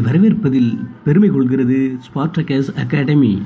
வரவேற்பதில் பெருமை கொள்கிறது ஸ்பார்டகஸ் அகாடமி.